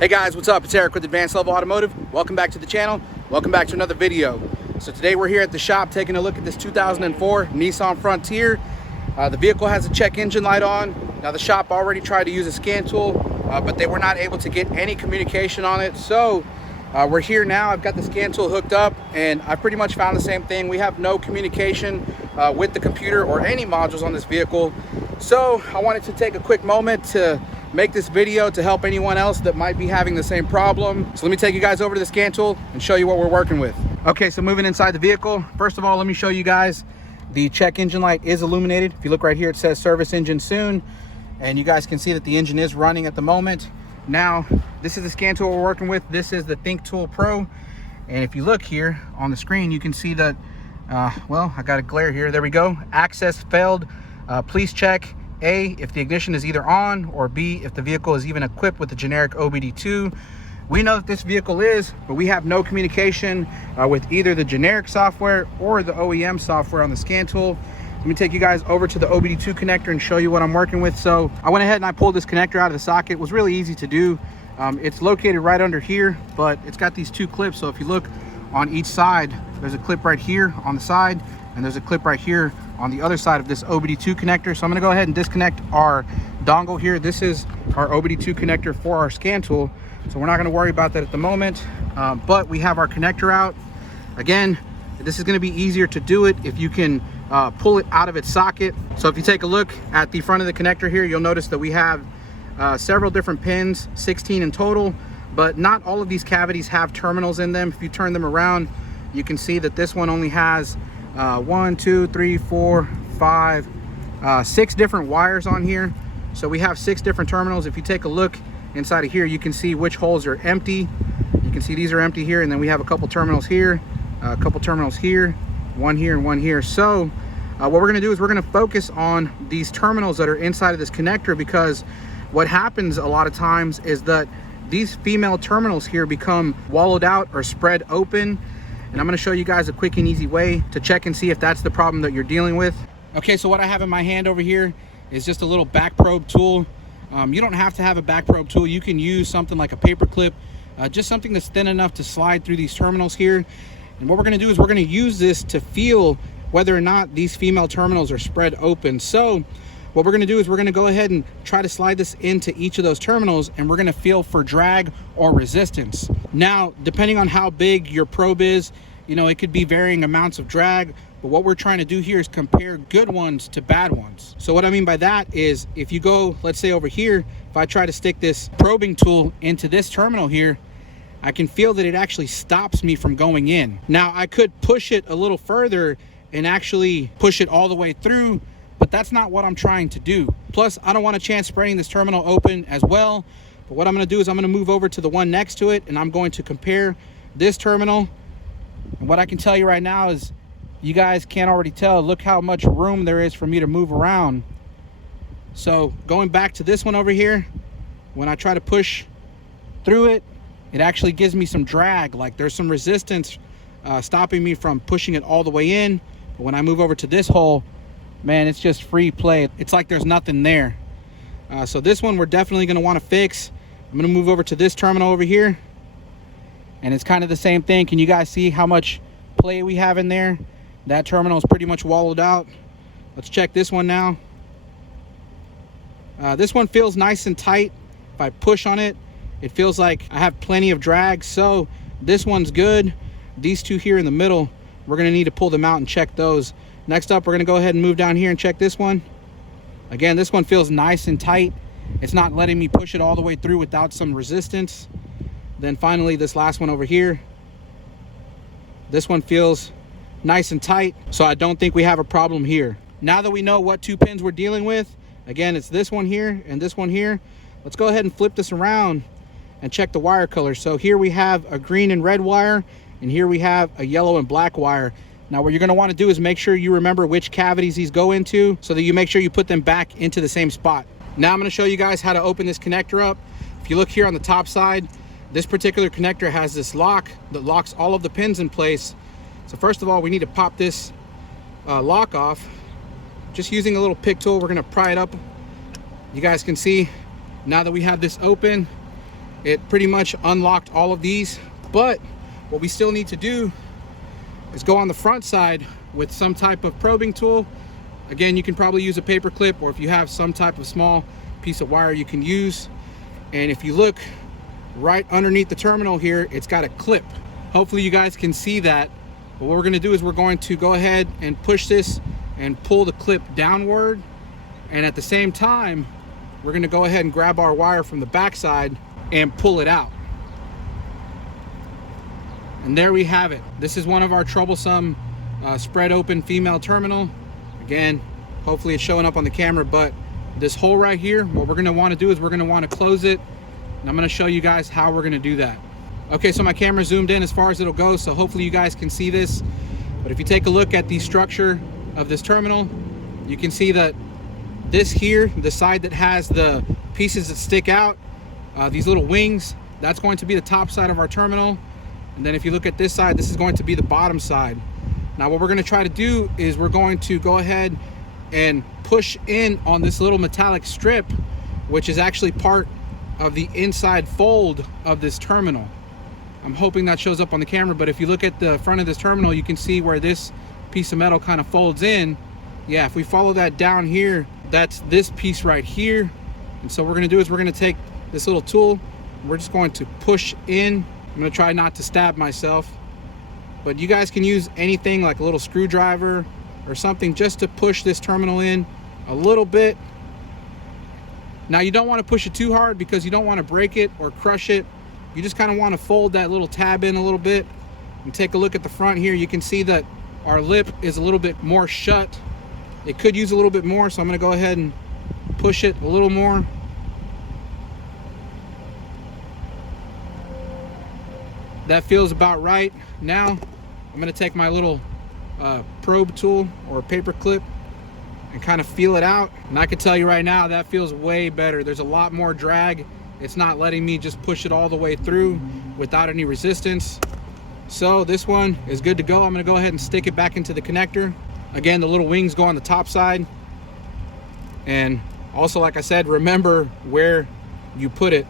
Hey guys, what's up? It's Eric with Advanced Level Automotive. Welcome back to the channel. Welcome back to another video. So today we're here at the shop taking a look at this 2004 Nissan Frontier. The vehicle has a check engine light on. Now the shop already tried to use a scan tool, but they were not able to get any communication on it. So we're here now. I've got the scan tool hooked up and I pretty much found the same thing. We have no communication with the computer or any modules on this vehicle. So I wanted to take a quick moment to make this video to help anyone else that might be having the same problem. So let me take you guys over to the scan tool and show you what we're working with. Okay, so moving inside the vehicle, first of all, let me show you guys the check engine light is illuminated. If you look right here, it says service engine soon, and you guys can see that the engine is running at the moment. Now, this is the scan tool we're working with. This is the THINKTOOL Pro, and if you look here on the screen, you can see that, well, I got a glare here. There we go. Access failed. Please check A, if the ignition is either on, or B, if the vehicle is even equipped with the generic OBD2. We know that this vehicle is, but we have no communication with either the generic software or the OEM software on the scan tool. Let me take you guys over to the OBD2 connector and show you what I'm working with. So I went ahead and I pulled this connector out of the socket. It was really easy to do. It's located right under here, but it's got these two clips. So if you look on each side, there's a clip right here on the side, and there's a clip right here on the other side of this OBD2 connector. So I'm gonna go ahead and disconnect our dongle here. This is our OBD2 connector for our scan tool. So we're not gonna worry about that at the moment, but we have our connector out. Again, this is gonna be easier to do it if you can pull it out of its socket. So if you take a look at the front of the connector here, you'll notice that we have several different pins, 16 in total, but not all of these cavities have terminals in them. If you turn them around, you can see that this one only has 1, 2, 3, 4, 5, 6 different wires on here. So we have 6 different terminals. If you take a look inside of here, you can see which holes are empty. You can see these are empty here, and then we have a couple terminals here, a couple terminals here, one here and one here. So what we're gonna do is we're gonna focus on these terminals that are inside of this connector, because what happens a lot of times is that these female terminals here become wallowed out or spread open. And I'm going to show you guys a quick and easy way to check and see if that's the problem that you're dealing with. Okay, so what I have in my hand over here is just a little back probe tool. You don't have to have a back probe tool. You can use something like a paper clip, just something that's thin enough to slide through these terminals here. And what we're going to do is we're going to use this to feel whether or not these female terminals are spread open. So what we're going to do is we're going to go ahead and try to slide this into each of those terminals, and we're going to feel for drag or resistance. Now, depending on how big your probe is, you know, it could be varying amounts of drag, but what we're trying to do here is compare good ones to bad ones. So what I mean by that is, if you go, let's say over here, if I try to stick this probing tool into this terminal here, I can feel that it actually stops me from going in. Now, I could push it a little further and actually push it all the way through, but that's not what I'm trying to do. Plus, I don't want a chance spreading this terminal open as well. But what I'm gonna do is I'm gonna move over to the one next to it, and I'm going to compare this terminal. And what I can tell you right now is, you guys can't already tell, look how much room there is for me to move around. So going back to this one over here, when I try to push through it, it actually gives me some drag, like there's some resistance stopping me from pushing it all the way in. But when I move over to this hole, man, it's just free play. It's like there's nothing there. So this one we're definitely gonna wanna fix. I'm gonna move over to this terminal over here, and it's kind of the same thing. Can you guys see how much play we have in there? That terminal is pretty much wallowed out. Let's check this one now. This one feels nice and tight. If I push on it, it feels like I have plenty of drag. So this one's good. These two here in the middle, we're gonna need to pull them out and check those. Next up, we're gonna go ahead and move down here and check this one. Again, this one feels nice and tight. It's not letting me push it all the way through without some resistance. Then finally, this last one over here. This one feels nice and tight, so I don't think we have a problem here. Now that we know what 2 pins we're dealing with, again, it's this one here and this one here. Let's go ahead and flip this around and check the wire color. So here we have a green and red wire, and here we have a yellow and black wire. Now what you're gonna wanna do is make sure you remember which cavities these go into, so that you make sure you put them back into the same spot. Now I'm gonna show you guys how to open this connector up. If you look here on the top side, this particular connector has this lock that locks all of the pins in place. So first of all, we need to pop this lock off. Just using a little pick tool, we're gonna pry it up. You guys can see, now that we have this open, it pretty much unlocked all of these. But what we still need to do is go on the front side with some type of probing tool. Again, you can probably use a paper clip, or if you have some type of small piece of wire you can use. And if you look right underneath the terminal here, it's got a clip. Hopefully you guys can see that. But what we're going to do is we're going to go ahead and push this and pull the clip downward, and at the same time we're going to go ahead and grab our wire from the back side and pull it out. And there we have it. This is one of our troublesome spread open female terminal. Again, hopefully it's showing up on the camera, but this hole right here, what we're going to want to do is we're going to want to close it, and I'm going to show you guys how we're going to do that. Okay, so my camera zoomed in as far as it'll go, so hopefully you guys can see this. But if you take a look at the structure of this terminal, you can see that this here, the side that has the pieces that stick out, these little wings, that's going to be the top side of our terminal. And then if you look at this side, this is going to be the bottom side. Now what we're going to try to do is we're going to go ahead and push in on this little metallic strip, which is actually part of the inside fold of this terminal. I'm hoping that shows up on the camera, but if you look at the front of this terminal, you can see where this piece of metal kind of folds in. Yeah, if we follow that down here, that's this piece right here. And so what we're going to do is we're going to take this little tool, we're just going to push in. I'm going to try not to stab myself, but you guys can use anything like a little screwdriver or something just to push this terminal in a little bit. Now you don't want to push it too hard because you don't want to break it or crush it. You just kind of want to fold that little tab in a little bit. And take a look at the front here. You can see that our lip is a little bit more shut. It could use a little bit more, so I'm going to go ahead and push it a little more. That feels about right. Now I'm going to take my little probe tool or paper clip and kind of feel it out. And I can tell you right now, that feels way better. There's a lot more drag. It's not letting me just push it all the way through without any resistance. So this one is good to go. I'm going to go ahead and stick it back into the connector. Again, the little wings go on the top side. And also, like I said, remember where you put it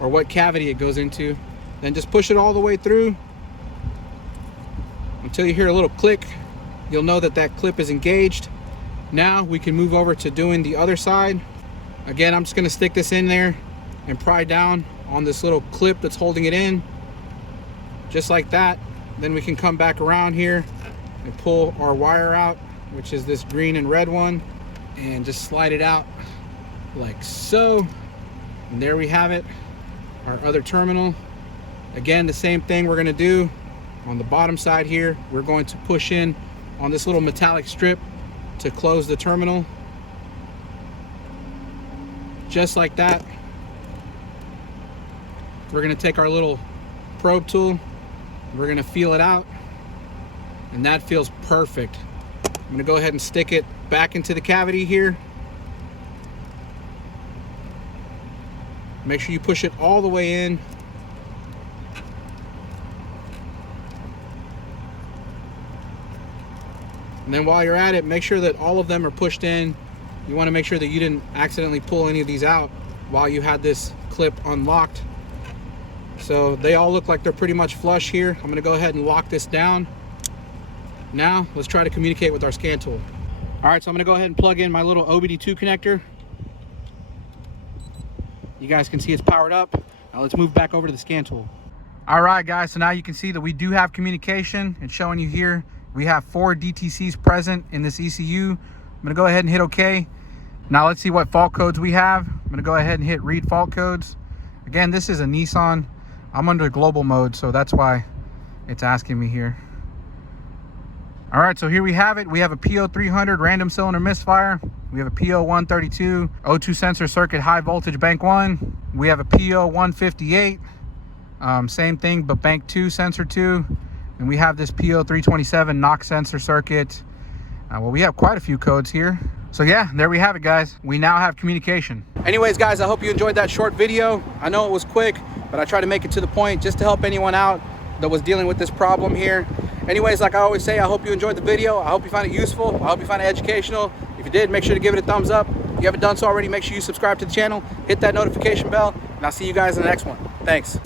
or what cavity it goes into. Then just push it all the way through until you hear a little click. You'll know that that clip is engaged. Now we can move over to doing the other side. Again, I'm just going to stick this in there and pry down on this little clip that's holding it in, just like that. Then we can come back around here and pull our wire out, which is this green and red one, and just slide it out like so. And there we have it, our other terminal. Again, the same thing we're going to do on the bottom side here. We're going to push in on this little metallic strip to close the terminal, just like that. We're going to take our little probe tool, we're going to feel it out, and that feels perfect. I'm going to go ahead and stick it back into the cavity here. Make sure you push it all the way in. And then while you're at it, make sure that all of them are pushed in. You want to make sure that you didn't accidentally pull any of these out while you had this clip unlocked. So they all look like they're pretty much flush here. I'm going to go ahead and lock this down. Now let's try to communicate with our scan tool. All right, so I'm going to go ahead and plug in my little OBD2 connector. You guys can see it's powered up. Now let's move back over to the scan tool. All right, guys, so now you can see that we do have communication. It's showing you here we have 4 DTCs present in this ECU. I'm going to go ahead and hit OK. Now let's see what fault codes we have. I'm going to go ahead and hit read fault codes. Again, this is a Nissan. I'm under global mode, so that's why it's asking me here. All right, so here we have it. We have a PO300 random cylinder misfire. We have a PO132 O2 sensor circuit high voltage bank 1. We have a PO158, same thing, but bank 2 sensor 2. And we have this PO327 knock sensor circuit. Well, we have quite a few codes here. So yeah, there we have it, guys. We now have communication. Anyways, guys, I hope you enjoyed that short video. I know it was quick, but I tried to make it to the point just to help anyone out that was dealing with this problem here. Anyways, like I always say, I hope you enjoyed the video. I hope you find it useful. I hope you find it educational. If you did, make sure to give it a thumbs up. If you haven't done so already, make sure you subscribe to the channel, hit that notification bell, and I'll see you guys in the next one. Thanks.